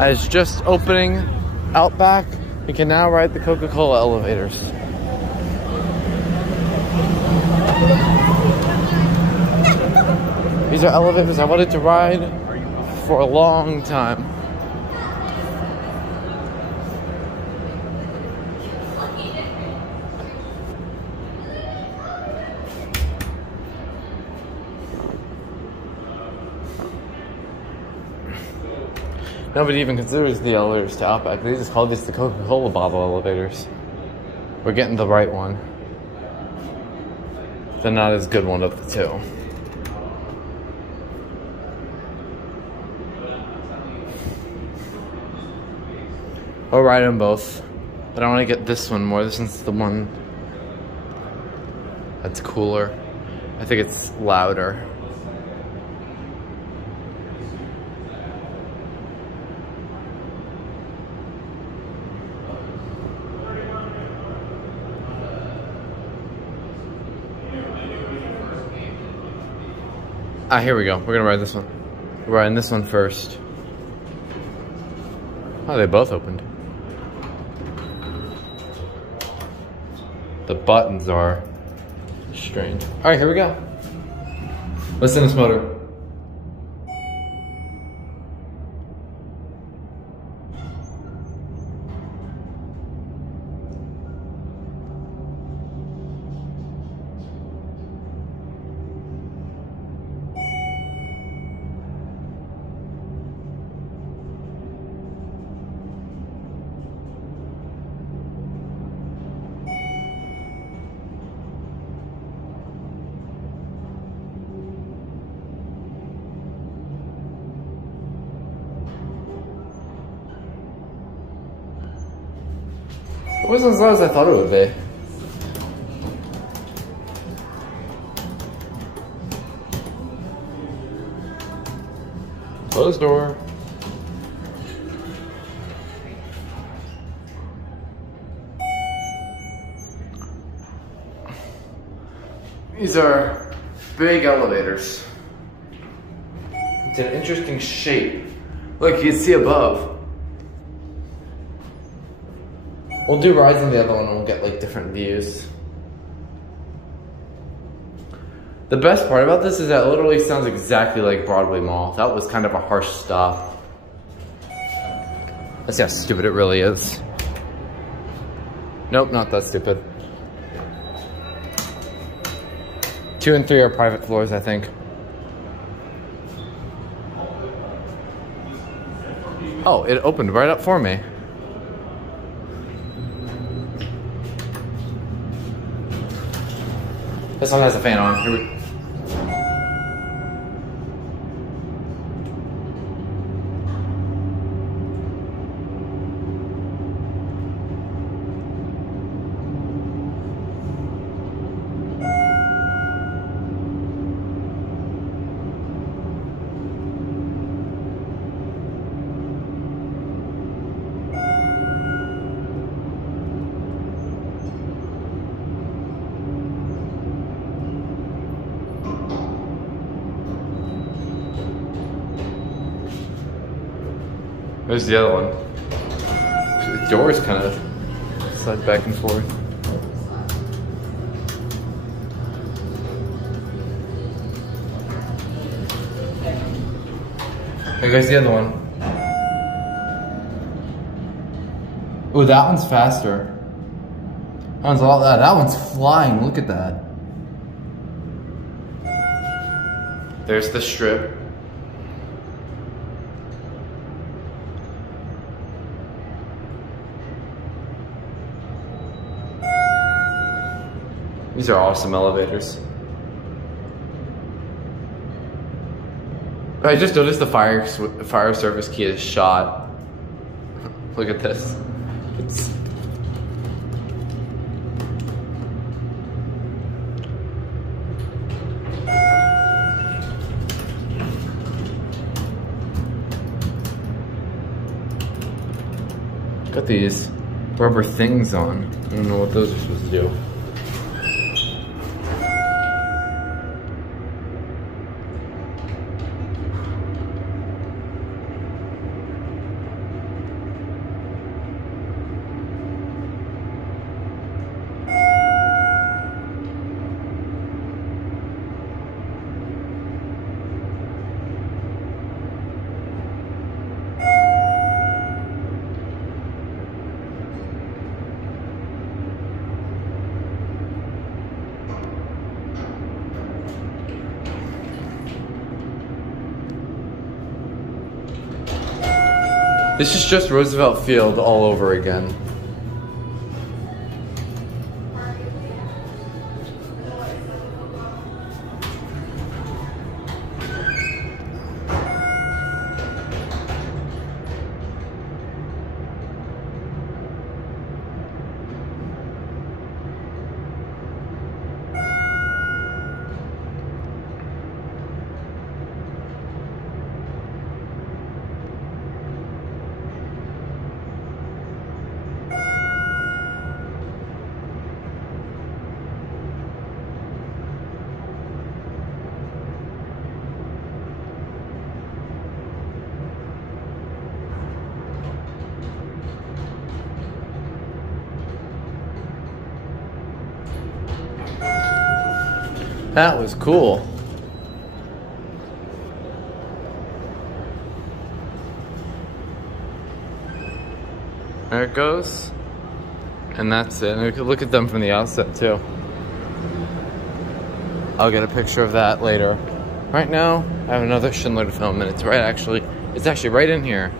as just opening Outback, we can now ride the Coca-Cola elevators. These are elevators I wanted to ride for a long time. Nobody even considers the elevators to Outback. They just call these the Coca-Cola bottle elevators. We're getting the right one. The not as good one of the two. I'll ride them both. But I want to get this one more. This one's the one that's cooler. I think it's louder. Ah, here we go. We're gonna ride this one. We're riding this one first. Oh, they both opened. The buttons are strange. All right, here we go. Listen to this motor. It wasn't as loud as I thought it would be. Closed door. These are big elevators. It's an interesting shape. Look, you can see above. We'll do rides on the other one and we'll get like different views. The best part about this is that it literally sounds exactly like Broadway Mall. That was kind of a harsh stop. Let's see how stupid it really is. Nope, not that stupid. 2 and 3 are private floors, I think. Oh, it opened right up for me. This one has a fan on. Here we There's the other one. The doors kind of slide back and forth. There goes the other one. Ooh, that one's faster. That one's a lot loud. That one's flying. Look at that. There's the strip. These are awesome elevators. I just noticed the fire service key is shot. Look at this. It's got these rubber things on. I don't know what those are supposed to do. This is just Roosevelt Field all over again. That was cool. There it goes. And that's it. And we could look at them from the outset too. I'll get a picture of that later. Right now, I have another Schindler to film, and it's actually right in here.